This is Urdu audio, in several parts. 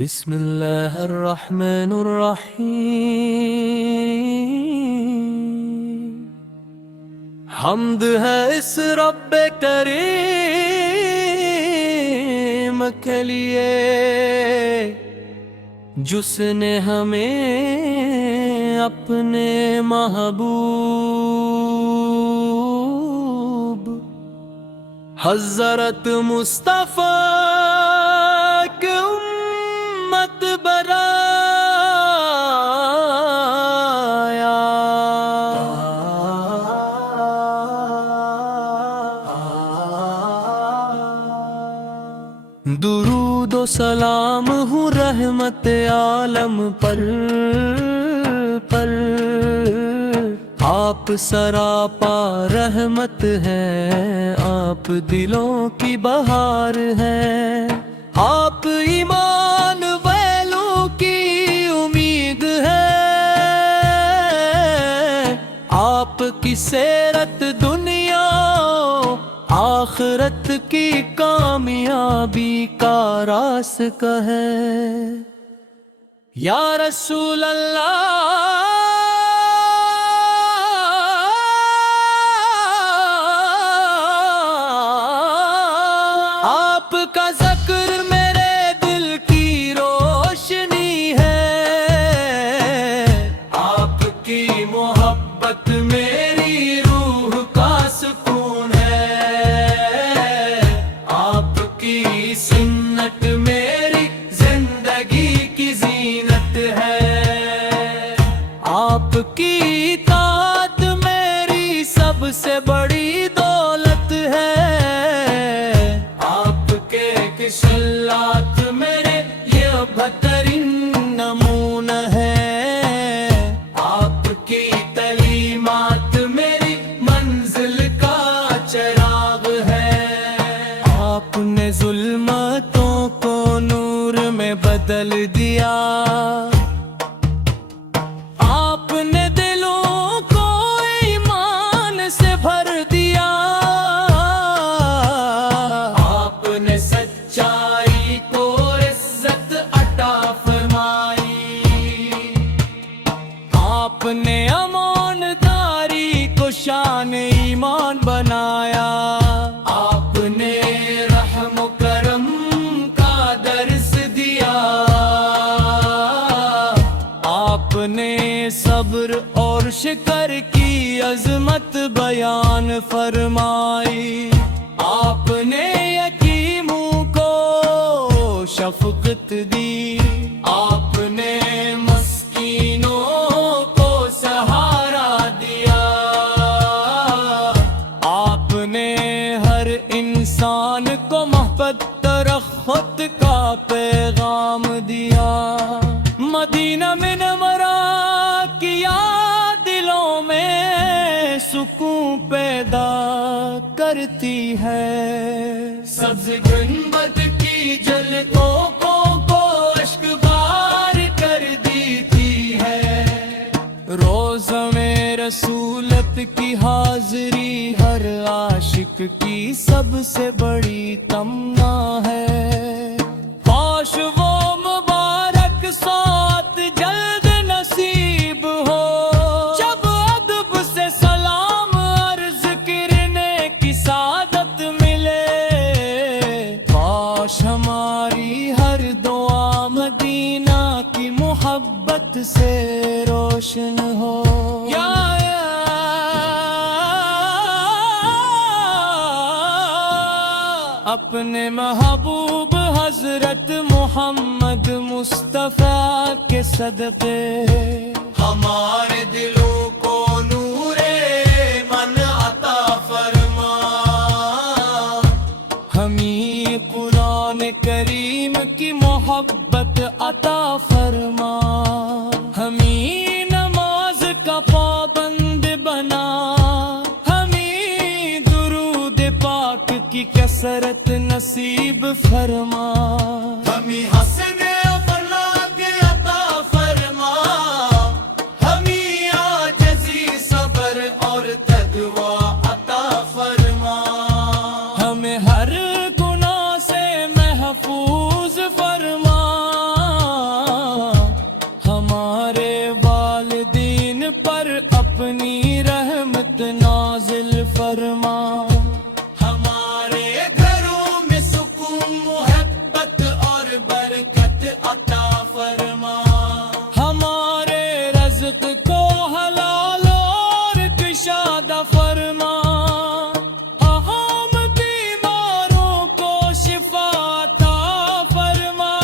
بسم اللہ الرحمن الرحیم، حمد ہے اس رب کریم کے لیے جس نے ہمیں اپنے محبوب حضرت مصطفیٰ کی امت بنایا۔ درود و سلام ہوں رحمت عالم پر آپ سراپا رحمت ہے، آپ دلوں کی بہار ہے، آپ ایمان والوں کی امید ہے، آپ کی سیرت دنیا آخرت کی کامیابی کا راستہ ہے۔ یا رسول اللہ آپ کا ذکر میرے دل کی روشنی ہے، آپ کی محبت میری روح کا سکون ہے، آپ کی سنت میری زندگی کی زینت ہے، آپ کی اطاعت میری سب سے بڑی دولت ہے، سلات میرے یہ بہترین نمونہ ہے، آپ کی تعلیمات میری منزل کا چراغ ہے، آپ نے ظلمتوں کو نور میں بدل دیا، آپ نے دلوں کو ایمان سے بھر دیا، آپ نے سچائی کو عزت عطا فرمائی، آپ نے امانتداری کو شان ایمان بنایا، آپ نے رحم و کرم کا درس دیا، آپ نے صبر اور شکر کی عظمت بیان فرمائی، آپ نے یتیموں کو شفقت دی، آپ نے مسکینوں کو سہارا دیا، آپ نے ہر انسان کو محبت ترحم کا پیغام دیا، مدینہ منورہ کیا دلوں میں سکون پیدا کرتی ہے، سبز گنبد کی جھلکوں کو اشک بار کر دیتی ہے، روزہ میں رسولت کی حاضری ہر عاشق کی سب سے بڑی تمنا ہے، کاش وہ مبارک ساتھ جلد نصیب ہو، جب ادب سے سلام عرض کرنے کی سعادت ملے، کاش ہماری ہر دعا مدینہ کی محبت سے روشن ہو۔ اپنے محبوب حضرت محمد مصطفیٰ کے صدقے ہمارے دلوں کو نور من عطا فرما، ہمیں قرآن کریم کی محبت عطا فرما، ہمیں نماز کا پابند بنا، ہمیں درود پاک کی کثرت نصیب فرما، ہمیں حسن اخلاق عطا فرما، ہمیں عاجزی صبر اور تقوی عطا فرما، ہمیں ہر گناہ سے محفوظ فرما، عطا فرما، ہمارے رزق کو حلال اور کشادہ فرما، ہم بیماروں کو شفا عطا فرما،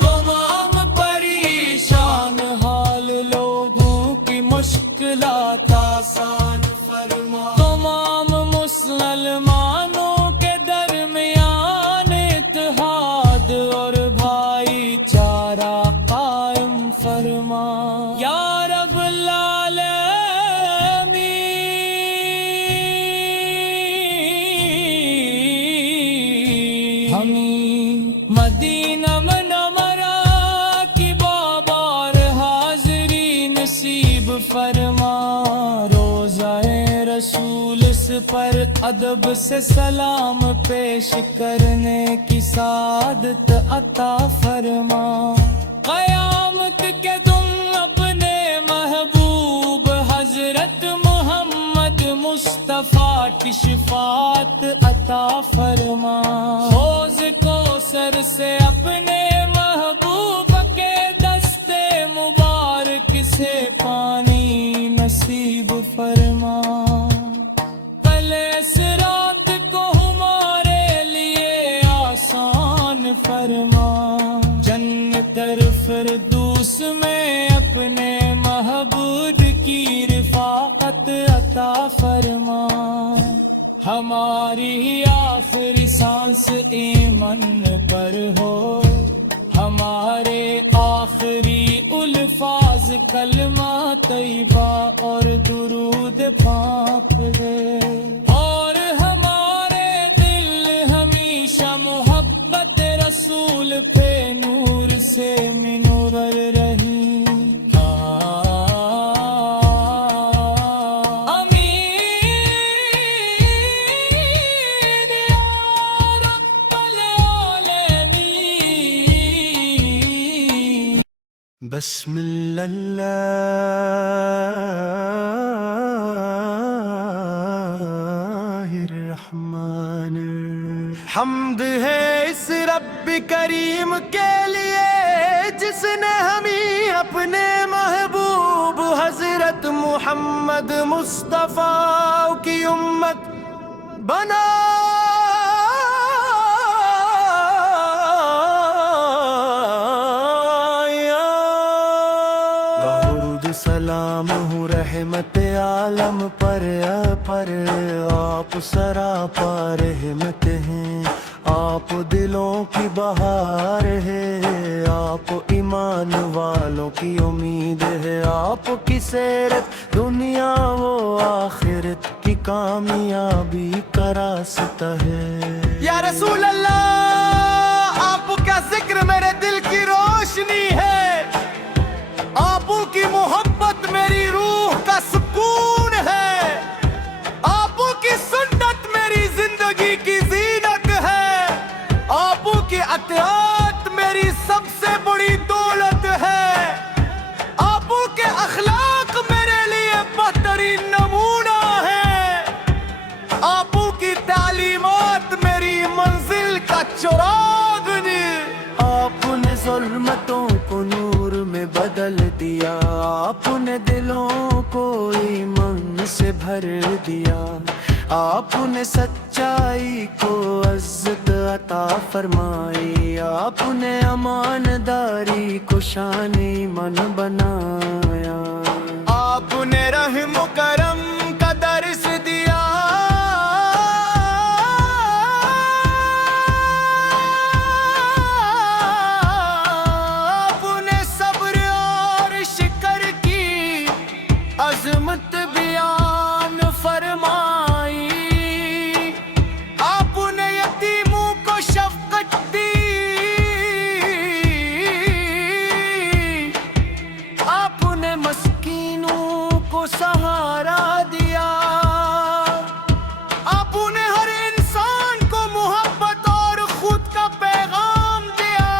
تمام پریشان حال لوگوں کی مشکلات آسان فرما، تمام مسلمانوں کے درمیان اتحاد اور بھائی چارہ قائم فرما، یا رب العالمین۔ ہمیں مدینہ منورہ کی بابار حاضری نصیب فرما، روزہ رسول اس پر ادب سے سلام پیش کرنے کی سعادت عطا فرما، قیامت کے دن اپنے محبوب حضرت محمد مصطفیٰ کی شفاعت عطا فرما، حوض کوثر سے اپنے محبوب کے دستے مبارک سے پانی نصیب فرما، پلے صراط کو ہمارے لیے آسان فرما، جنت فردوس میں اپنے محبوب کی رفاقت عطا فرما، ہماری آخری سانس ایمن پر ہو، ہمارے آخری الفاظ کلمہ طیبہ اور درود پاک ہے، اور ہمارے دل ہمیشہ محبت رسول پہ نور سے منور رہی، بسم اللہ الرحمن الرحیم، حمد ہے اس رب کریم کے لیے جس نے ہمیں اپنے محبوب حضرت محمد مصطفیٰ کی امت بنا، سلام ہوں رحمت عالم پر آپ سراپا رحمت ہیں، آپ دلوں کی بہار ہے، آپ ایمان والوں کی امید ہے، آپ کی سیرت دنیا و آخرت کی کامیابی کا راستہ ہے، یا رسول اللہ آپ کا ذکر میرے دل کی روشنی ہے، آپ کی محبت میری روح کا سکون ہے، آپ کی سنت میری زندگی کی زینت ہے، آپ کی اطاعت میری سب سے بڑی دولت ہے، آپ کے اخلاق میرے لیے بہترین نمونہ ہے، آپ کی تعلیمات میری منزل کا چراغ ہے، آپ نے ظلمتوں کو نور میں بدل دیا، آپ نے دلوں کو ایمان سے بھر دیا، آپ نے سچائی کو عزت عطا فرمائی، آپ نے امانداری کو شان ایمان بنایا، آپ نے رحم و کرم کا درس دیا، عظمت بیان فرمائی، آپ نے یتیموں کو شفقت دی، آپ نے مسکینوں کو سہارا دیا، آپ نے ہر انسان کو محبت اور خود کا پیغام دیا،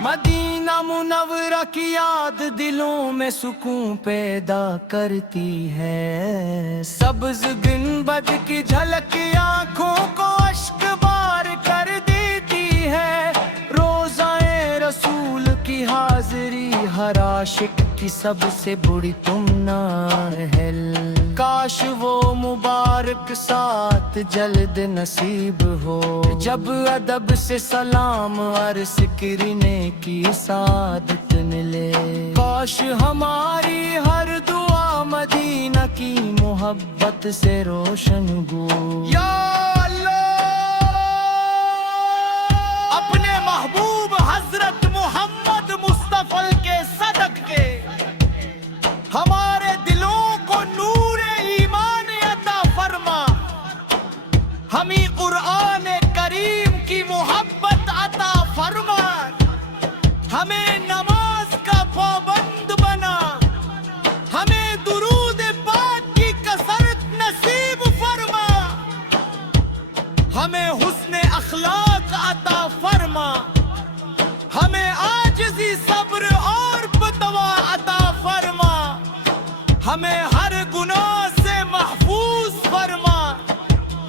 مدینہ منورہ کی یاد دلوں میں سکون پیدا کرتی ہے، سبز گنبد کی جھلک آنکھوں کو اشک بار کر دیتی ہے، ہر عاشق کی سب سے بری تم نااہل، کاش وہ مبارک ساتھ جلد نصیب ہو، جب ادب سے سلام عرض کرنے کی سعادت ملے، کاش ہماری ہر دعا مدینہ کی محبت سے روشن ہو۔ یا اپنے محبوب حضرت محمد مصطفیٰ کے صدق کے ہمارے دلوں کو نور ایمان عطا فرما، ہمیں قرآن کریم کی محبت عطا فرما، ہمیں نماز کا پابند بنا، ہمیں درود پاک کی کثرت نصیب فرما، ہمیں حسن اخلاق عطا فرما، ہمیں عاجزی صبر اور بتوا عطا فرما، ہمیں ہر گناہ سے محفوظ فرما،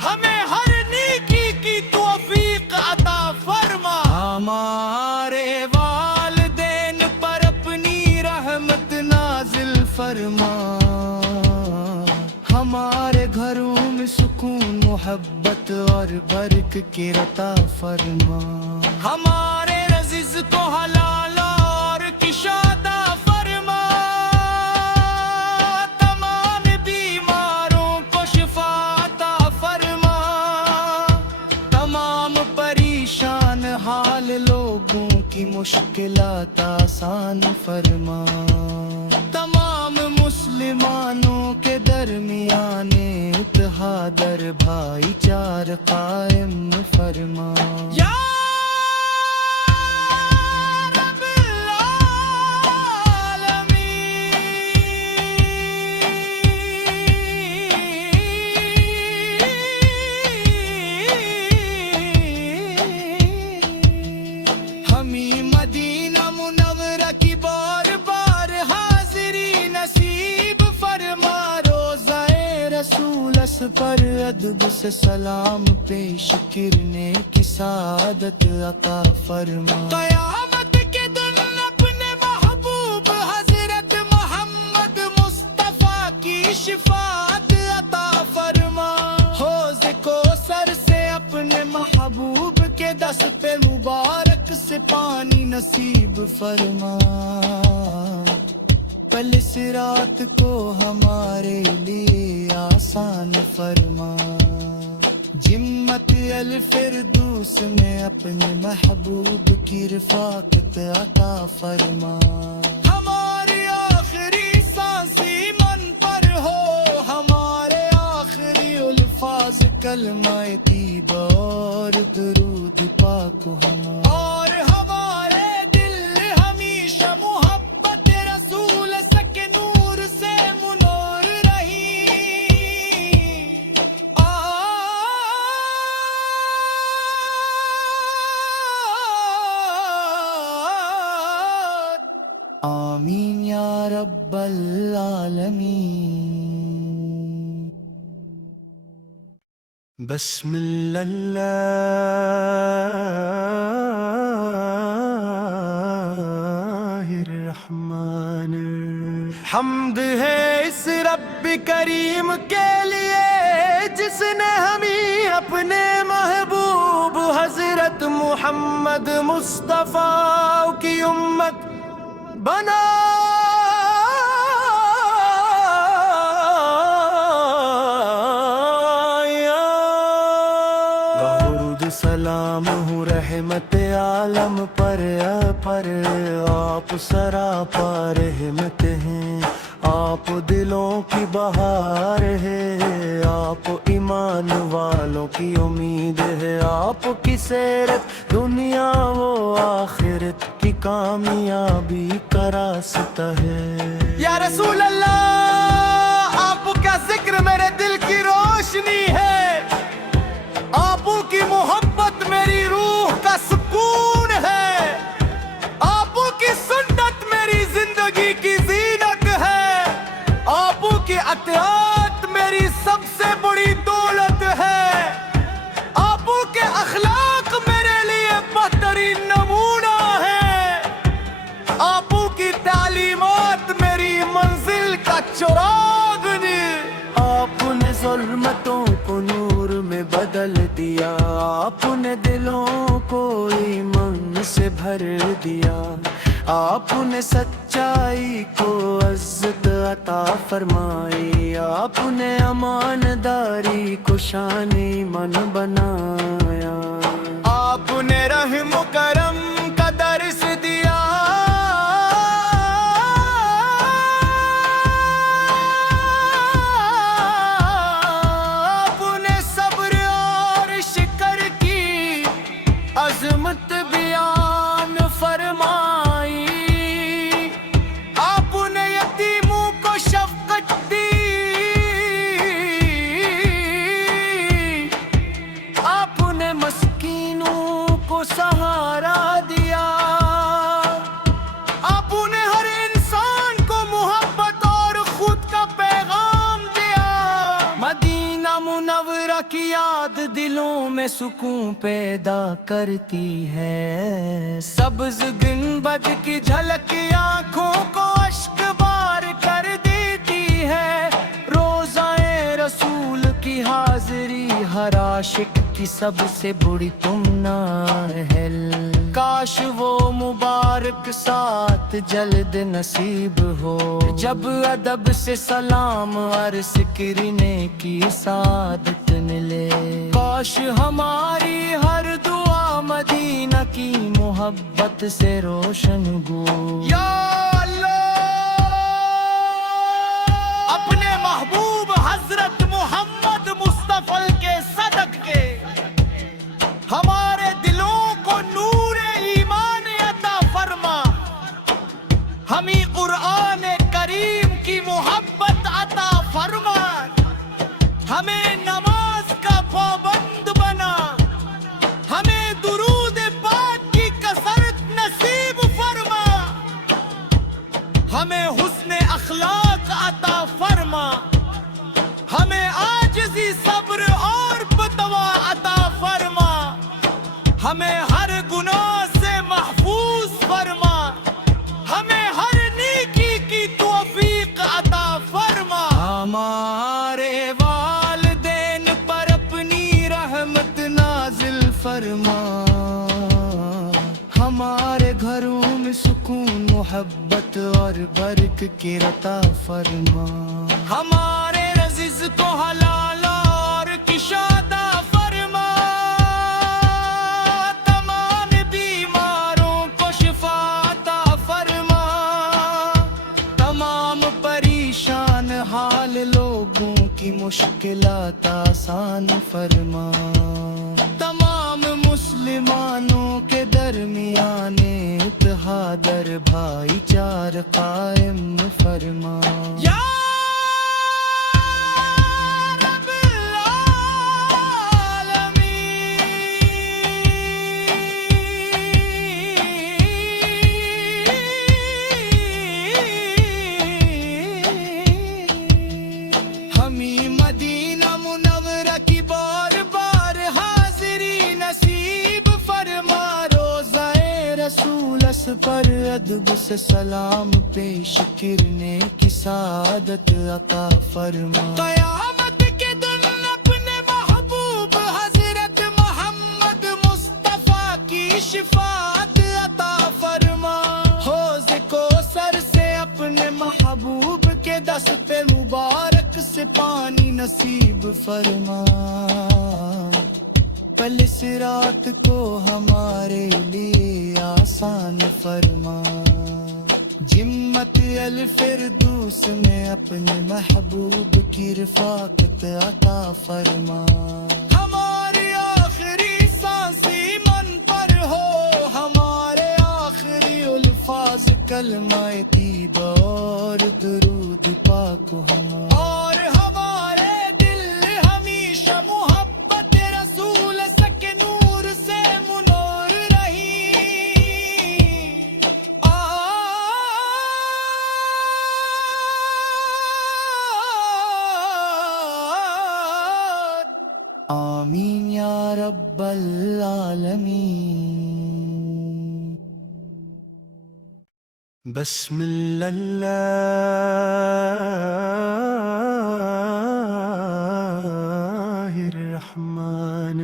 ہمیں ہر نیکی کی توفیق عطا فرما، ہمارے والدین پر اپنی رحمت نازل فرما، ہمارے گھروں میں سکون محبت اور برکت کی عطا فرما، ہمارے رزق کو حلال اور کشادہ فرما، تمام بیماروں کو شفا عطا فرما، تمام پریشان حال لوگوں کی مشکلات آسان فرما، تمام مسلمانوں کے درمیان اتحاد اور بھائی چار قائم فرما۔ یا رب العالمین، ہمیں مدینہ منورہ کی بار بار حاضری نصیب فرما، روضہ رسول اس پر ادب سے سلام پیش کرنے کی سعادت عطا فرما، قیامت کے دن اپنے محبوب حضرت محمد مصطفیٰ کی شفاعت عطا فرما، حوض کوثر سے اپنے محبوب کے دست مبارک سے پانی نصیب فرما، پل صراط کو ہمارے لیے آسان فرما، جمت الفردوس میں اپنے محبوب کی رفاقت عطا فرما، ہماری آخری سانس ایمان پر ہو، ہمارے آخری الفاظ کلمہ طیبہ اور درود پاک ہوں، اور ہمارے دل ہمیشہ محبت رسول سکے نور سے منور رہی۔ آمین یا رب العالمین۔ بسم اللہ الرحمن الرحیم، حمد ہے اس رب کریم کے لیے جس نے ہمیں اپنے محبوب حضرت محمد مصطفیٰ کی امت بنا، سلام ہوں رحمت عالم پر آپ سراپا رحمت ہیں، آپ دلوں کی بہار ہے، آپ ایمان والوں کی امید ہے، آپ کی سیرت دنیا و آخرت کی کامیابی کا راستہ ہے۔ یا رسول اللہ، آپ کا ذکر میرے دل کی روشنی ہے، آپ کی محبت میری روح کا سکون ہے، آپ کی سنت میری زندگی کی زینت ہے، آپ کی اطاعت میری سب سے بڑی دولت ہے، آپ کے اخلاق میرے لیے بہترین نمونہ ہے، آپ کی تعلیم آپ نے دلوں کو ایمان سے بھر دیا، آپ نے سچائی کو عزت عطا فرمائی، آپ نے امانداری کو شان ایمان بنایا، آپ نے رحم و کرم کا درس دیا، آپ نے صبر اور شکر کی عظمت بیان فرمائی، آپ نے یتیموں کو شفقت دی، آپ نے مسکینوں کو سہارا دیا، آپ نے ہر انسان کو محبت اور خود کا پیغام دیا، مدینہ منورہ کی یاد دلوں میں سکون پیدا کرتی ہے، سبز گنبد کی جھلک آنکھوں کو اشک بار کر دیتی ہے، روزائے رسول کی حاضری ہر عاشق کی سب سے بڑی تمنا ہے، کاش وہ مبارک ساتھ جلد نصیب ہو، جب ادب سے سلام عرض کرنے کی سعادت ملے، کاش ہماری ہر دعا مدینہ کی محبت سے روشن ہو، یا اللہ اپنے محبوب حضرت محمد مصطفی کے صدقے ہمارے دلوں کو نور ایمان عطا فرما، ہمیں قرآن کریم کی محبت عطا فرما، ہمیں نماز کا پابند بنا، ہمیں درود پاک کی کثرت نصیب فرما، ہمیں حسن اخلاق عطا فرما، ہمیں عاجزی صبر اور تقویٰ عطا فرما، ہمیں ہر گناہ سے محفوظ فرما، ہمیں ہر نیکی کی توفیق عطا فرما، ہمارے والدین پر اپنی رحمت نازل فرما، ہمارے گھروں میں سکون محبت اور برکت کی عطا فرما، ہمارے رزق کو حلال اور کشادہ فرما، تمام بیماروں کو شفا عطا فرما، تمام پریشان حال لوگوں کی مشکلات آسان فرما، تمام مسلمانوں کے درمیان اتحاد اور بھائی چار قائم فرما، یا رب العالمین، ہمیں مدینہ منورہ کی بار بار حاضری نصیب فرما، روزائے رسول اس پر ادب سے سلام پیش کرنے کی سعادت عطا فرما، قیامت کے دن اپنے محبوب حضرت محمد مصطفیٰ کی شفاعت عطا فرما، حوض کوثر سے اپنے محبوب کے دست مبارک سے پانی نصیب فرما، پل صراط کو ہمارے لیے آسان فرما، جمت الفردوس میں اپنے محبوب کی رفاقت عطا فرما، ہماری آخری سانس ایمان پر ہو، ہمارے آخری الفاظ کلمہ طیبہ اور درود پاک ہو، اور ہمارے دل ہمیشہ محبت رسول سک نور سے منور رہی، آمین یا رب العالمین۔ بسم اللہ الرحمن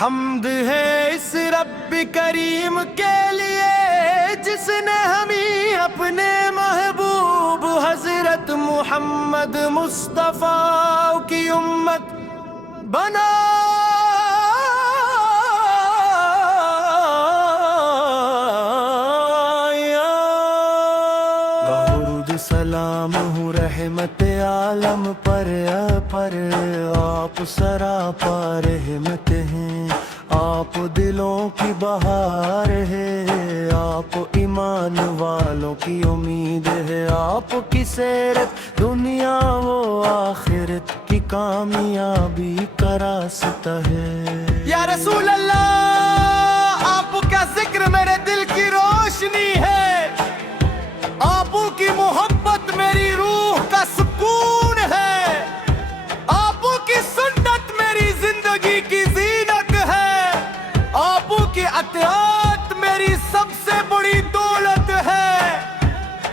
حمد ہے اس رب کریم کے لیے جس نے ہمیں اپنے محبوب حضرت محمد مصطفیٰ کی امت بنا سلام ہوں رحمت عالم پر آپ سراپا رحمت ہیں، آپ دلوں کی بہار ہے، آپ ایمان والوں کی امید ہے، آپ کی سیرت دنیا و آخرت کی کامیابی کا راستہ ہے۔ یا رسول اللہ، آپ کا ذکر میرے دل کی روشنی ہے، آپ کی محبت میری روح کا سکون ہے، آپ کی سنت میری زندگی کی زینت ہے، آپ کی اطاعت میری سب سے بڑی دولت ہے،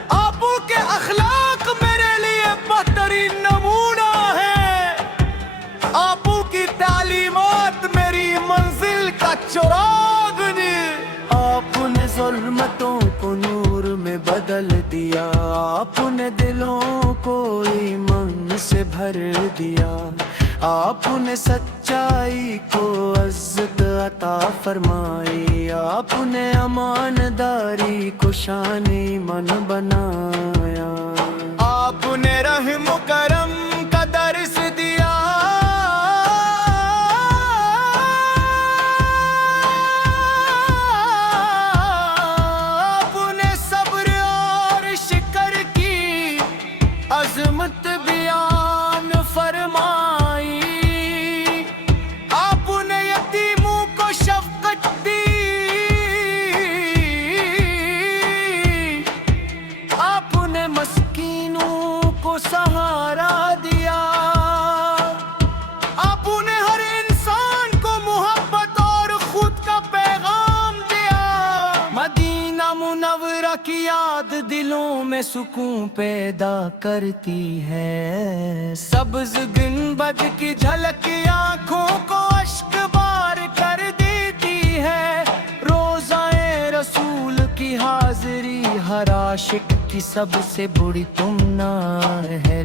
آپ کے اخلاق میرے لیے بہترین نمونہ ہے، آپ کی تعلیمات میری منزل کا چراغ نے، آپ نے ظلمتوں کو نور میں بدل دیا، آپ نے دلوں کو ایمان سے بھر دیا، آپ نے سچائی کو عزت عطا فرمائی، آپ نے امانداری کو شان ایمان بنایا، آپ نے رحم و کرم کا درس دیا، آپ نے صبر اور شکر کی عظمت بیان فرمائی، آپ نے یتیموں کو شفقت دی، آپ نے مسکینوں کو سہارا دیا، آپ نے ہر انسان کو محبت اور خود کا پیغام دیا، مدینہ منورہ کی یاد دلوں میں سکون پیدا کرتی ہے، سبز گنبد کی جھلک آنکھوں کو اشک بار کر دیتی ہے، روزہ رسول کی حاضری ہر عاشق کی سب سے بڑی تمنا ہے،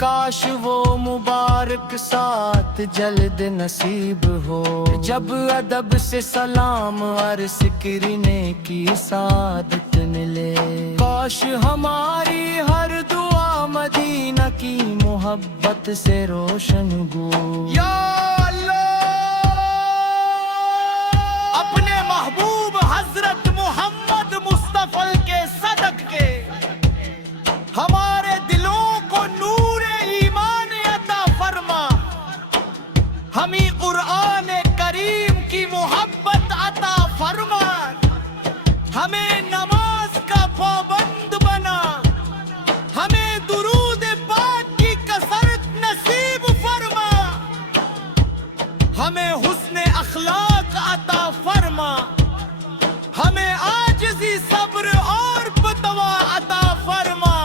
کاش وہ مبارک ساتھ جلد نصیب ہو، جب ادب سے سلام عرض کرنے کی سعادت ملے، کاش ہماری ہر دعا مدینہ کی محبت سے روشن ہو۔ یا اللہ، اپنے محبوب حضرت محمد مصطفیٰ کے صدقے ہمارے دلوں کو نور ایمان عطا فرما، ہمیں قرآن کریم کی محبت عطا فرما، ہمیں نماز کا پابند بنا، ہمیں درود پاک کی کثرت نصیب فرما، ہمیں حسن اخلاق عطا فرما، ہمیں عاجزی صبر اور بتوا عطا فرما،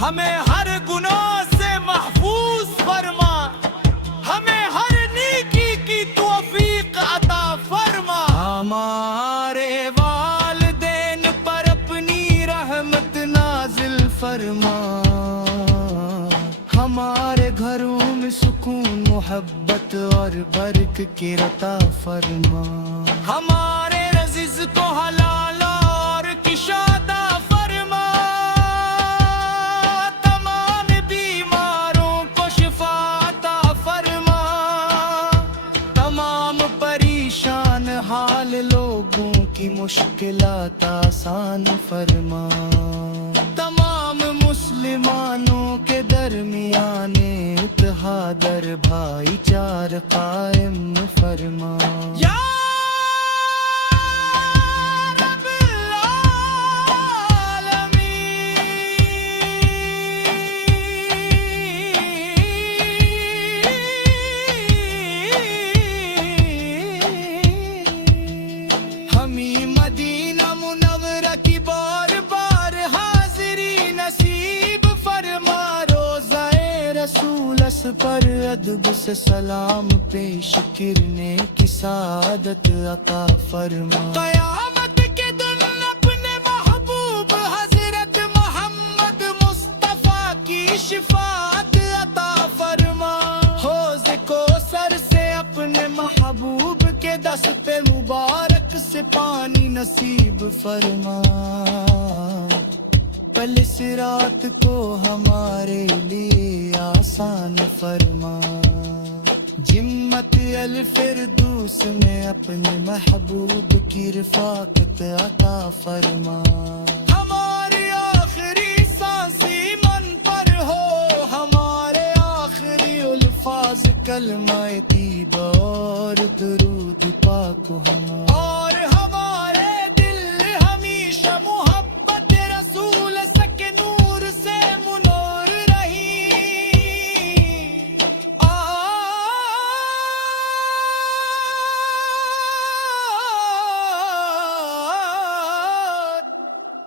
ہمیں ہر گناہ سے محفوظ فرما، ہمیں ہر نیکی کی توفیق عطا فرما، ہمارے والدین پر اپنی رحمت نازل فرما، ہمارے گھروں میں سکون محبت اور برکت کی عطا فرما، ہمارے رزق کو حلال اور کشادہ فرما، تمام بیماروں کو شفا عطا فرما، تمام پریشان حال لوگوں کی مشکلات آسان فرما، تمام مسلمانوں کے درمیان اتحاد اور بھائی چار قائم فرما۔ یا رب العالمین، ہمیں مدینہ منورہ کی بار بار حاضری نصیب فرما، روزہ رسول پر ادب سے سلام پیش کرنے کی سعادت عطا فرما قیامت کے دن اپنے محبوب حضرت محمد مصطفیٰ کی شفاعت عطا فرما حوض کوثر سے اپنے محبوب کے دست مبارک سے پانی نصیب فرما پل صراط کو ہمارے لیے آسان فرما جمت الفردوس میں اپنے محبوب کی رفاقت عطا فرما ہماری آخری سانس ایمان پر ہو ہمارے آخری الفاظ کلمہ طیبہ اور درود پاک ہو اور ہمارے دل ہمیشہ محبت رسول سکے نور سے منور رہی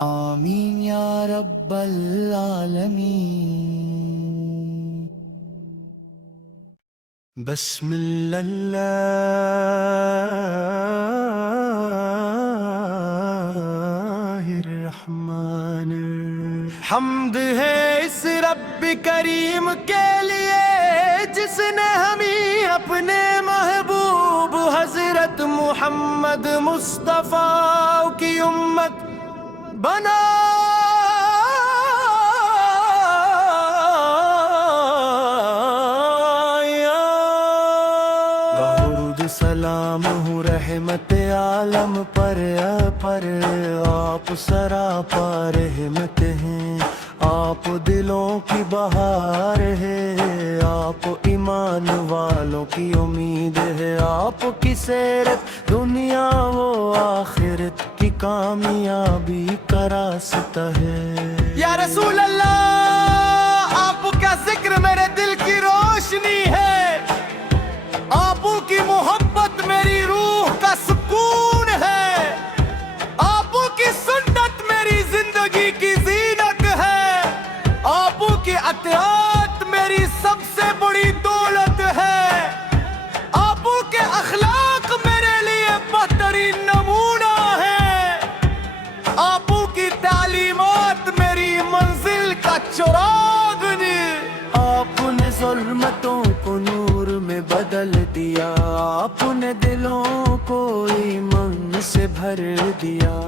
آمین یا رب العالمین بسم اللہ الرحمن حمد ہے اس رب کریم کے لیے جس نے ہمیں اپنے محبوب حضرت محمد مصطفیٰ کی امت بنایا درود سلام ہوں رحمت عالم پر آپ سراپا رحمت ہیں آپ دلوں کی بہار ہے آپ ایمان والوں کی امید ہے آپ کی سیرت دنیا و آخرت کی کامیابی کا راستہ ہے یا رسول اللہ آپ کا ذکر میرے دل کی روشنی ہے آپ کی محبت میری روح کا سکون ہے آپ کی سنت میری زندگی کی زینت ہے آپ کی اطاعت میری سب سے بڑی دولت ہے آپ کے اخلاق میرے لیے بہترین نمونہ ہے آپ کی تعلیمات میری منزل کا چراغ نے آپ نے ظلمتوں کو نور میں بدل دیا آپ نے دلوں کو ایمان سے بھر دیا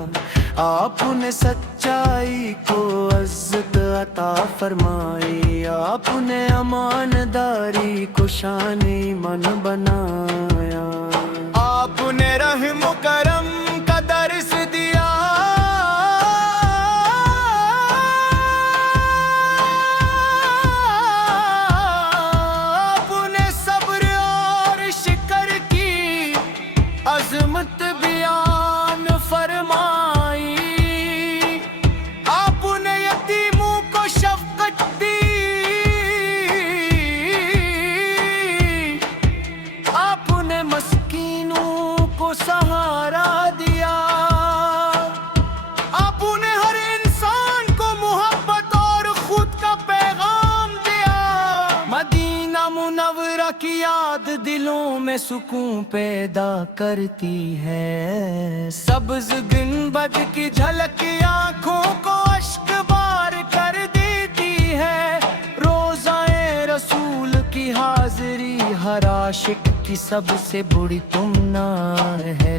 آپ نے سچائی کو عزت عطا فرمائی آپ نے امانداری کو شان ایمان بنایا آپ نے رحم و کرم کا درس دیا آپ نے صبر اور شکر کی عظمت بیان فرمائی آپ نے یتیموں کو شفقت دی آپ نے مسکینوں کو سہارا دیا آپ نے ہر انسان کو محبت اور خود کا پیغام دیا مدینہ منورہ کی یاد دلوں میں سکون پیدا کرتی ہے سبز گنبد کی جھلک آنکھوں کو اشک بار کر دیتی ہے روزائے رسول کی حاضری ہر عاشق کی سب سے بڑی تمنا ہے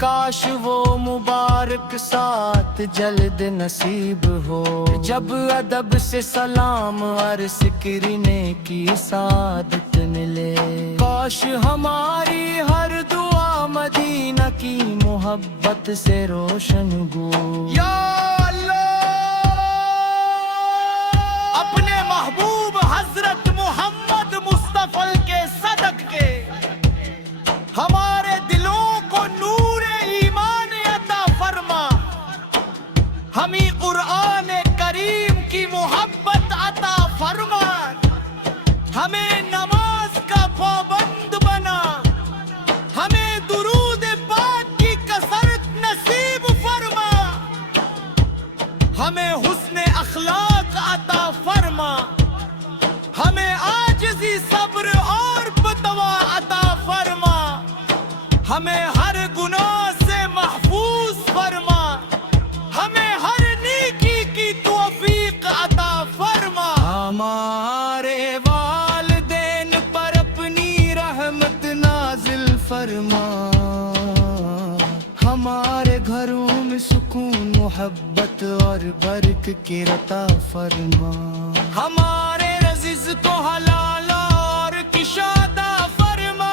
کاش وہ مبارک ساتھ جلد نصیب ہو جب ادب سے سلام عرض کرنے کی سعادت ملے کاش ہماری ہر دعا مدینہ کی محبت سے روشن گو یا اللہ اپنے محبوب حضرت محمد مصطفیٰ کے صدق کے ہمارے دلوں کو نور ایمان عطا فرما ہمیں قرآن کریم کی محبت عطا فرما ہمیں نماز کا پابند بنا ہمیں درود پاک کی کثرت نصیب فرما ہمیں حسن اخلاق عطا فرما ہمیں ہمیں عاجزی صبر اور بتوا عطا فرما ہمیں ہر گناہ سے محفوظ فرما ہمیں ہر نیکی کی توفیق عطا فرما ہمارے والدین پر اپنی رحمت نازل فرما ہمارے گھروں میں سکون محبت اور برکت کی عطا فرما ہمارے رزق کو حلال اور کشادہ فرما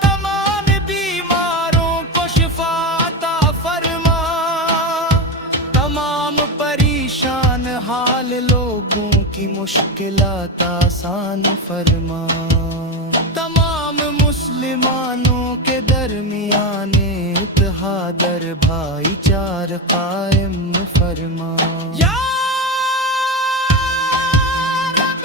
تمام بیماروں کو شفا عطا فرما تمام پریشان حال لوگوں کی مشکلات آسان فرما تمام مسلمانوں کے درمیان اتحاد اور بھائی چار قائم فرما یا رب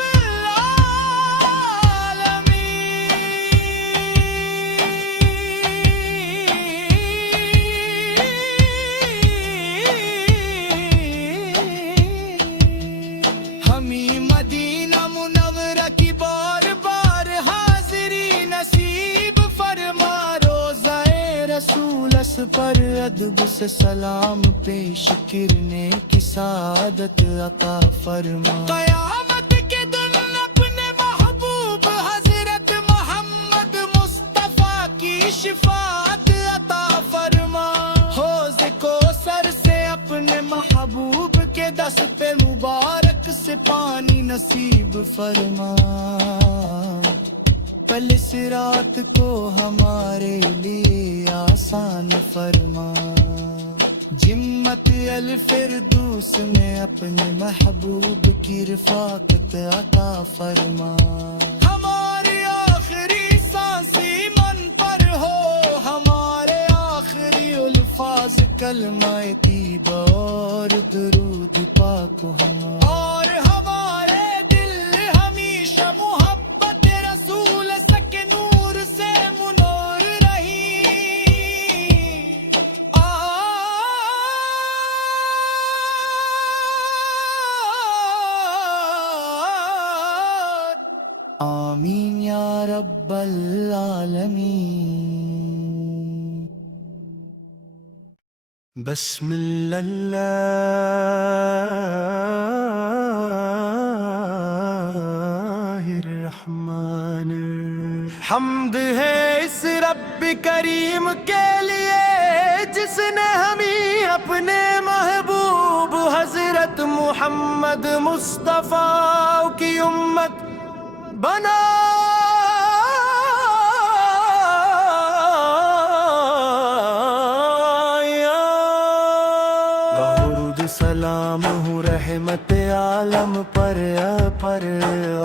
العالمین ہمیں مدینہ منورہ کی بار بار حاضری نصیب فرما روضہ رسول اس پر ادب سے سلام پیش کرنے کی سعادت عطا فرما قیامت کے دن اپنے محبوب حضرت محمد مصطفیٰ کی شفاعت عطا فرما حوض کوثر سے اپنے محبوب کے دست مبارک سے پانی نصیب فرما پل صراط کو ہمارے لیے آسان فرما جمت الفردوس میں اپنے محبوب کی رفاقت عطا فرما ہماری آخری سانس ایمان پر ہو ہمارے آخری الفاظ کلمہ طیبہ اور درود پاک ہو اور ہمارے دل ہمیشہ محبت رسول سکے نور سے منور رہی آمین یا رب العالمین بسم اللہ الرحمن حمد ہے اس رب کریم کے لیے جس نے ہمیں اپنے محبوب حضرت محمد مصطفیٰ کی امت بنایا درود سلام ہوں رحمت عالم پر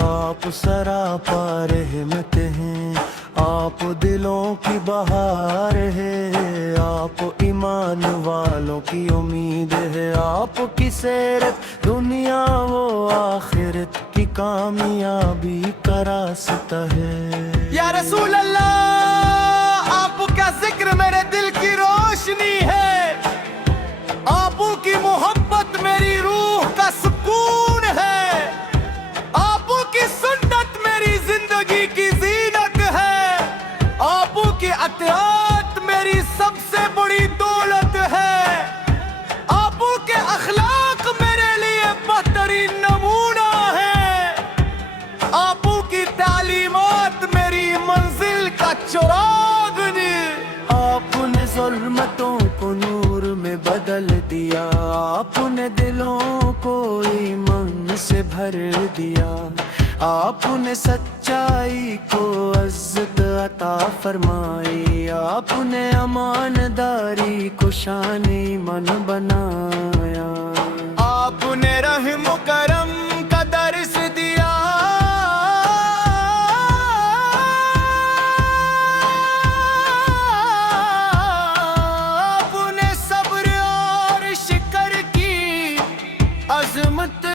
آپ سراپا رحمت ہیں آپ دلوں کی بہار ہے آپ ایمان والوں کی امید ہے آپ کی سیرت دنیا و آخرت کی کامیابی کا راستہ ہے یا رسول اللہ آپ کا ذکر میرے دل کی روشنی ہے آپ کی محبت میری روح کا سکون ہے آپ کی سنت میری زندگی کی زینت ہے آپ کی اطاعت میری سب سے بڑی دولت ہے آپ کے اخلاق میرے لیے بہترین نمونہ ہے آپ کی تعلیمات میری منزل کا چراغ نے آپ نے ظلمتوں کو نور میں بدل دیا آپ نے دلوں کو ایمان سے بھر دیا آپ نے سچائی کو عزت عطا فرمائی آپ نے امانداری کو شان ایمان بنایا آپ نے رحم و کرم کا درس دیا آپ نے صبر اور شکر کی عظمت